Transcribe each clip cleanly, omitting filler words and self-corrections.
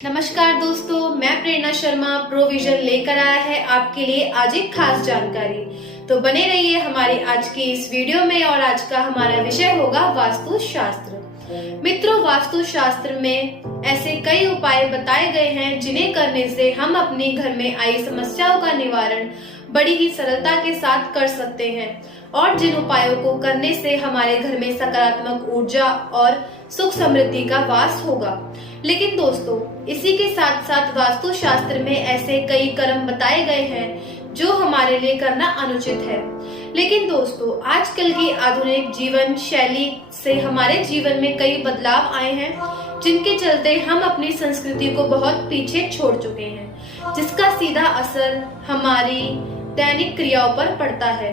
नमस्कार दोस्तों, मैं प्रेरणा शर्मा प्रोविजन लेकर आया है आपके लिए आज एक खास जानकारी। तो बने रहिए हमारी आज की इस वीडियो में। और आज का हमारा विषय होगा वास्तु शास्त्र। मित्रों, वास्तु शास्त्र में ऐसे कई उपाय बताए गए हैं जिन्हें करने से हम अपने घर में आई समस्याओं का निवारण बड़ी ही सरलता के साथ कर सकते हैं और जिन उपायों को करने से हमारे घर में सकारात्मक ऊर्जा और सुख समृद्धि का वास होगा। लेकिन दोस्तों, इसी के साथ साथ वास्तु शास्त्र में ऐसे कई कर्म बताए गए हैं जो हमारे लिए करना अनुचित है। लेकिन दोस्तों, आजकल की आधुनिक जीवन शैली से हमारे जीवन में कई बदलाव आए हैं जिनके चलते हम अपनी संस्कृति को बहुत पीछे छोड़ चुके हैं, जिसका सीधा असर हमारी दैनिक क्रियाओं पर पड़ता है,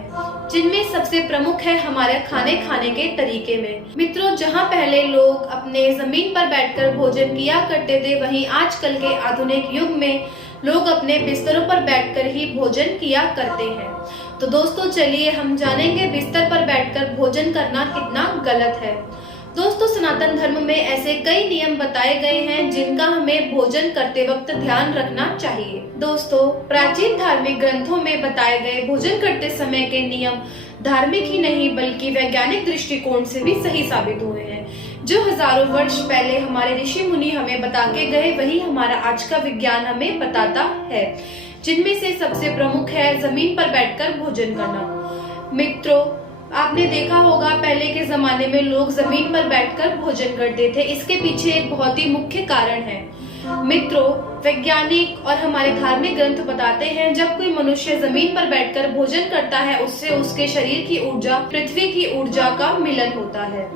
जिनमें सबसे प्रमुख है हमारे खाने खाने के तरीके में। मित्रों, जहां पहले लोग अपने जमीन पर बैठकर भोजन किया करते थे, वहीं आजकल के आधुनिक युग में लोग अपने बिस्तरों पर बैठकर ही भोजन किया करते हैं। तो दोस्तों, चलिए हम जानेंगे बिस्तर पर बैठकर भोजन करना कितना गलत है। दोस्तों, सनातन धर्म में ऐसे कई नियम बताए गए हैं जिनका हमें भोजन करते वक्त ध्यान रखना चाहिए। दोस्तों, प्राचीन धार्मिक ग्रंथों में बताए गए भोजन करते समय के नियम धार्मिक ही नहीं बल्कि वैज्ञानिक दृष्टिकोण से भी सही साबित हुए हैं। जो हजारों वर्ष पहले हमारे ऋषि मुनि हमें बता के गए, वही हमारा आज का विज्ञान हमें बताता है, जिनमें से सबसे प्रमुख है जमीन पर बैठकर भोजन करना। मित्रों, आपने देखा होगा पहले के जमाने में लोग जमीन पर बैठकर भोजन करते थे। इसके पीछे एक बहुत ही मुख्य कारण है। मित्रों, वैज्ञानिक और हमारे धार्मिक ग्रंथ बताते हैं जब कोई मनुष्य जमीन पर बैठकर भोजन करता है, उससे उसके शरीर की ऊर्जा पृथ्वी की ऊर्जा का मिलन होता है,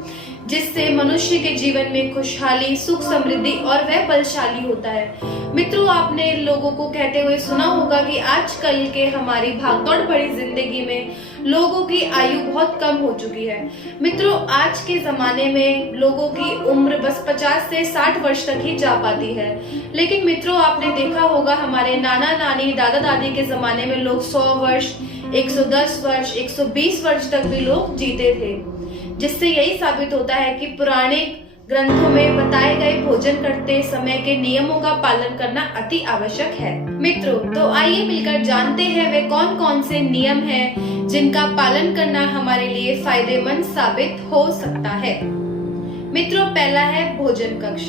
जिससे मनुष्य के जीवन में खुशहाली सुख समृद्धि और वह बलशाली होता है। मित्रों, आपने लोगों को कहते हुए सुना होगा कि आजकल के हमारी भागदौड़ भरी जिंदगी में लोगों की आयु बहुत कम हो चुकी है। मित्रों, आज के जमाने में लोगों की उम्र बस 50 से 60 वर्ष तक ही जा पाती है। लेकिन मित्रों, आपने देखा होगा हमारे नाना नानी दादा दादी के जमाने में लोग 100 वर्ष 110 वर्ष 120 वर्ष तक भी लोग जीते थे, जिससे यही साबित होता है कि पुराने ग्रंथों में बताए गए भोजन करते समय के नियमों का पालन करना अति आवश्यक है। मित्रों, तो आइए मिलकर जानते हैं वे कौन कौन से नियम हैं जिनका पालन करना हमारे लिए फायदेमंद साबित हो सकता है। मित्रों, पहला है भोजन कक्ष।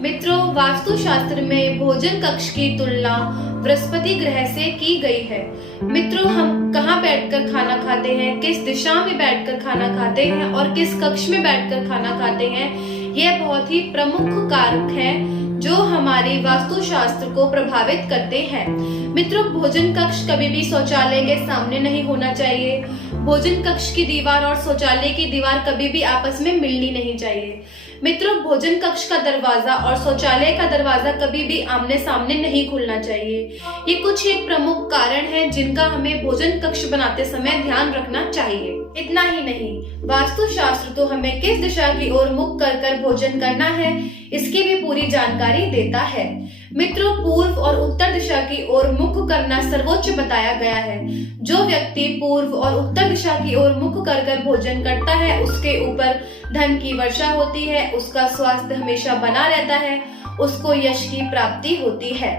मित्रों, वास्तु शास्त्र में भोजन कक्ष की तुलना बृहस्पति ग्रह से की गई है। मित्रों, हम कहाँ बैठकर खाना खाते हैं, किस दिशा में बैठकर खाना खाते हैं और किस कक्ष में बैठकर खाना खाते हैं, यह बहुत ही प्रमुख कारक है जो हमारी वास्तु शास्त्र को प्रभावित करते हैं। मित्रों, भोजन कक्ष कभी भी शौचालय के सामने नहीं होना चाहिए। भोजन कक्ष की दीवार और शौचालय की दीवार कभी भी आपस में मिलनी नहीं चाहिए। मित्रों, भोजन कक्ष का दरवाजा और शौचालय का दरवाजा कभी भी आमने सामने नहीं खुलना चाहिए। ये कुछ एक प्रमुख कारण हैं जिनका हमें भोजन कक्ष बनाते समय ध्यान रखना चाहिए। इतना ही नहीं, वास्तु शास्त्र तो हमें किस दिशा की ओर मुख कर भोजन करना है इसकी भी पूरी जानकारी देता है। मित्रों, पूर्व और उत्तर दिशा की ओर मुख करना सर्वोच्च बताया गया है। जो व्यक्ति पूर्व और उत्तर दिशा की ओर मुख कर भोजन करता है, उसके ऊपर धन की वर्षा होती है, उसका स्वास्थ्य हमेशा बना रहता है, उसको यश की प्राप्ति होती है।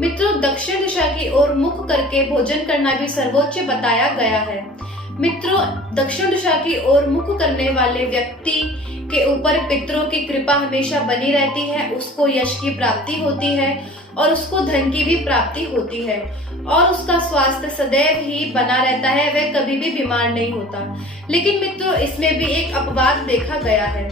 मित्रों, दक्षिण दिशा की ओर मुख करके भोजन करना भी सर्वोच्च बताया गया है। मित्रों, दक्षिण दिशा की ओर मुख करने वाले व्यक्ति के ऊपर पितरों की कृपा हमेशा बनी रहती है, उसको यश की प्राप्ति होती है और उसको धन की भी प्राप्ति होती है और उसका स्वास्थ्य सदैव ही बना रहता है, वह कभी भी बीमार नहीं होता। लेकिन मित्रों, इसमें भी एक अपवाद देखा गया है।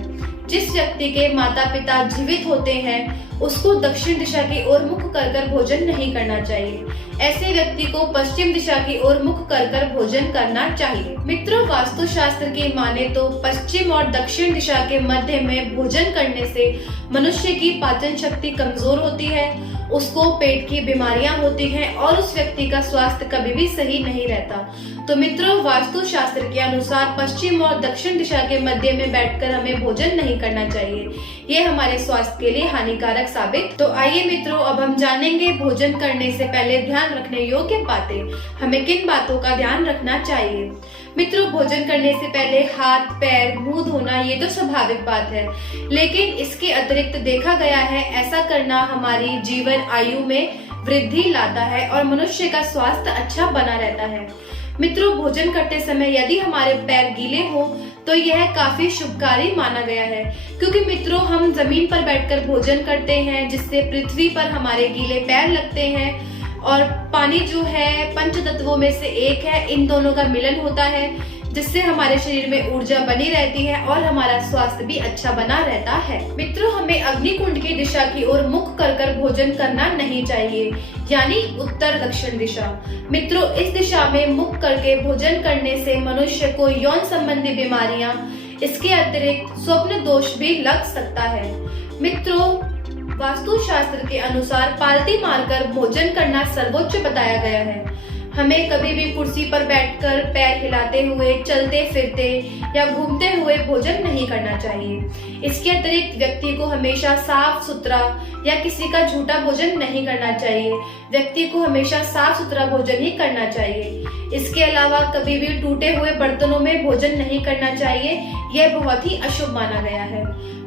जिस व्यक्ति के माता पिता जीवित होते हैं उसको दक्षिण दिशा की ओर मुख कर भोजन नहीं करना चाहिए। ऐसे व्यक्ति को पश्चिम दिशा की ओर मुख कर भोजन करना चाहिए। मित्रों, वास्तु शास्त्र की माने तो पश्चिम और दक्षिण दिशा के मध्य में भोजन करने से मनुष्य की पाचन शक्ति कमजोर होती है, उसको पेट की बीमारियां होती हैं और उस व्यक्ति का स्वास्थ्य कभी भी सही नहीं रहता। तो मित्रों, वास्तु शास्त्र के अनुसार पश्चिम और दक्षिण दिशा के मध्य में बैठकर हमें भोजन नहीं करना चाहिए। ये हमारे स्वास्थ्य के लिए हानिकारक साबित। तो आइए मित्रों, अब हम जानेंगे भोजन करने से पहले ध्यान रखने योग्य बातें। हमें किन बातों का ध्यान रखना चाहिए। मित्रों, भोजन करने से पहले हाथ पैर मुंह धोना ये तो स्वाभाविक बात है, लेकिन इसके अतिरिक्त देखा गया है ऐसा करना हमारी जीवन आयु में वृद्धि लाता है और मनुष्य का स्वास्थ्य अच्छा बना रहता है। मित्रों, भोजन करते समय यदि हमारे पैर गीले हो तो यह काफी शुभकारी माना गया है, क्योंकि मित्रों हम जमीन पर बैठकर भोजन करते हैं जिससे पृथ्वी पर हमारे गीले पैर लगते हैं और पानी जो है पंच तत्वों में से एक है, इन दोनों का मिलन होता है जिससे हमारे शरीर में ऊर्जा बनी रहती है और हमारा स्वास्थ्य भी अच्छा बना रहता है। मित्रों, हमें अग्निकुंड की दिशा की ओर मुख कर भोजन करना नहीं चाहिए, यानी उत्तर दक्षिण दिशा। मित्रों, इस दिशा में मुख करके भोजन करने से मनुष्य को यौन संबंधी बीमारियां, इसके अतिरिक्त स्वप्न दोष भी लग सकता है। मित्रों, वास्तु शास्त्र के अनुसार पालती मारकर भोजन करना सर्वोच्च बताया गया है। हमें कभी भी कुर्सी पर बैठकर पैर हिलाते हुए, चलते फिरते या घूमते हुए भोजन नहीं करना चाहिए। इसके अतिरिक्त व्यक्ति को हमेशा साफ सुथरा या किसी का झूठा भोजन नहीं करना चाहिए। व्यक्ति को हमेशा साफ सुथरा भोजन ही करना चाहिए। इसके अलावा कभी भी टूटे हुए बर्तनों में भोजन नहीं करना चाहिए, यह बहुत ही अशुभ माना गया है।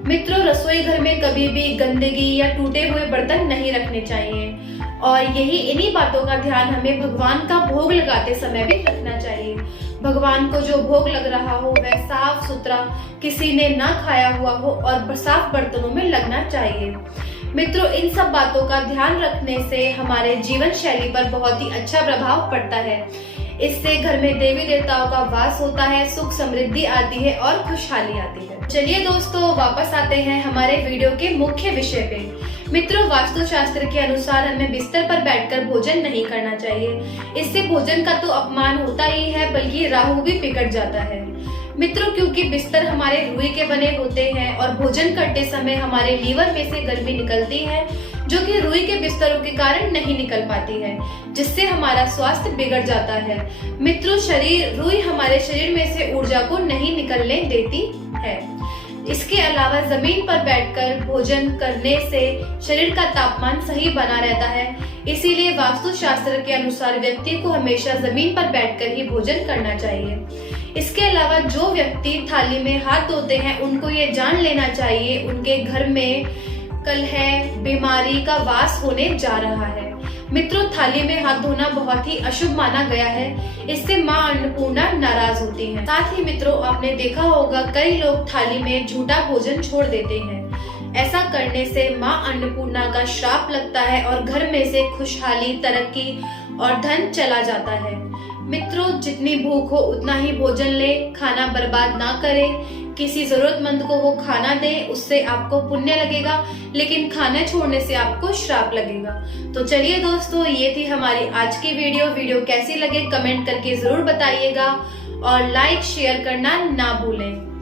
मित्रों, रसोई घर में कभी भी गंदगी या टूटे हुए बर्तन नहीं रखने चाहिए और इन्हीं बातों का ध्यान हमें भगवान का भोग लगाते समय भी रखना चाहिए। भगवान को जो भोग लग रहा हो वह साफ सुथरा, किसी ने ना खाया हुआ हो और साफ बर्तनों में लगना चाहिए। मित्रों, इन सब बातों का ध्यान रखने से हमारे जीवन शैली पर बहुत ही अच्छा प्रभाव पड़ता है। इससे घर में देवी देवताओं का वास होता है, सुख समृद्धि आती है और खुशहाली आती है। चलिए दोस्तों, वापस आते हैं हमारे वीडियो के मुख्य विषय पे। मित्रों, वास्तु शास्त्र के अनुसार हमें बिस्तर पर बैठकर भोजन नहीं करना चाहिए। इससे भोजन का तो अपमान होता ही है, बल्कि राहु भी बिगड़ जाता है। मित्रों, क्योंकि बिस्तर हमारे रुई के बने होते हैं और भोजन करते समय हमारे लीवर में से गर्मी निकलती है, जो कि रुई के बिस्तरों के कारण नहीं निकल पाती है, जिससे हमारा स्वास्थ्य बिगड़ जाता है। मित्रों, रुई हमारे शरीर में से ऊर्जा को नहीं निकलने देती है। इसके अलावा जमीन पर बैठकर भोजन करने से शरीर का तापमान सही बना रहता है। इसीलिए वास्तु शास्त्र के अनुसार व्यक्ति को हमेशा जमीन पर बैठकर ही भोजन करना चाहिए। इसके अलावा जो व्यक्ति थाली में हाथ धोते हैं उनको ये जान लेना चाहिए उनके घर में कलह, बीमारी का वास होने जा रहा है। मित्रों, थाली में हाथ धोना बहुत ही अशुभ माना गया है। इससे माँ अन्नपूर्णा नाराज होती हैं। साथ ही मित्रों, आपने देखा होगा कई लोग थाली में झूठा भोजन छोड़ देते हैं। ऐसा करने से माँ अन्नपूर्णा का श्राप लगता है और घर में से खुशहाली, तरक्की और धन चला जाता है। मित्रों, जितनी भूख हो उतना ही भोजन ले, खाना बर्बाद ना करें। किसी जरूरतमंद को वो खाना दे, उससे आपको पुण्य लगेगा, लेकिन खाना छोड़ने से आपको श्राप लगेगा। तो चलिए दोस्तों, ये थी हमारी आज की वीडियो कैसी लगे कमेंट करके जरूर बताइएगा और लाइक शेयर करना ना भूलें।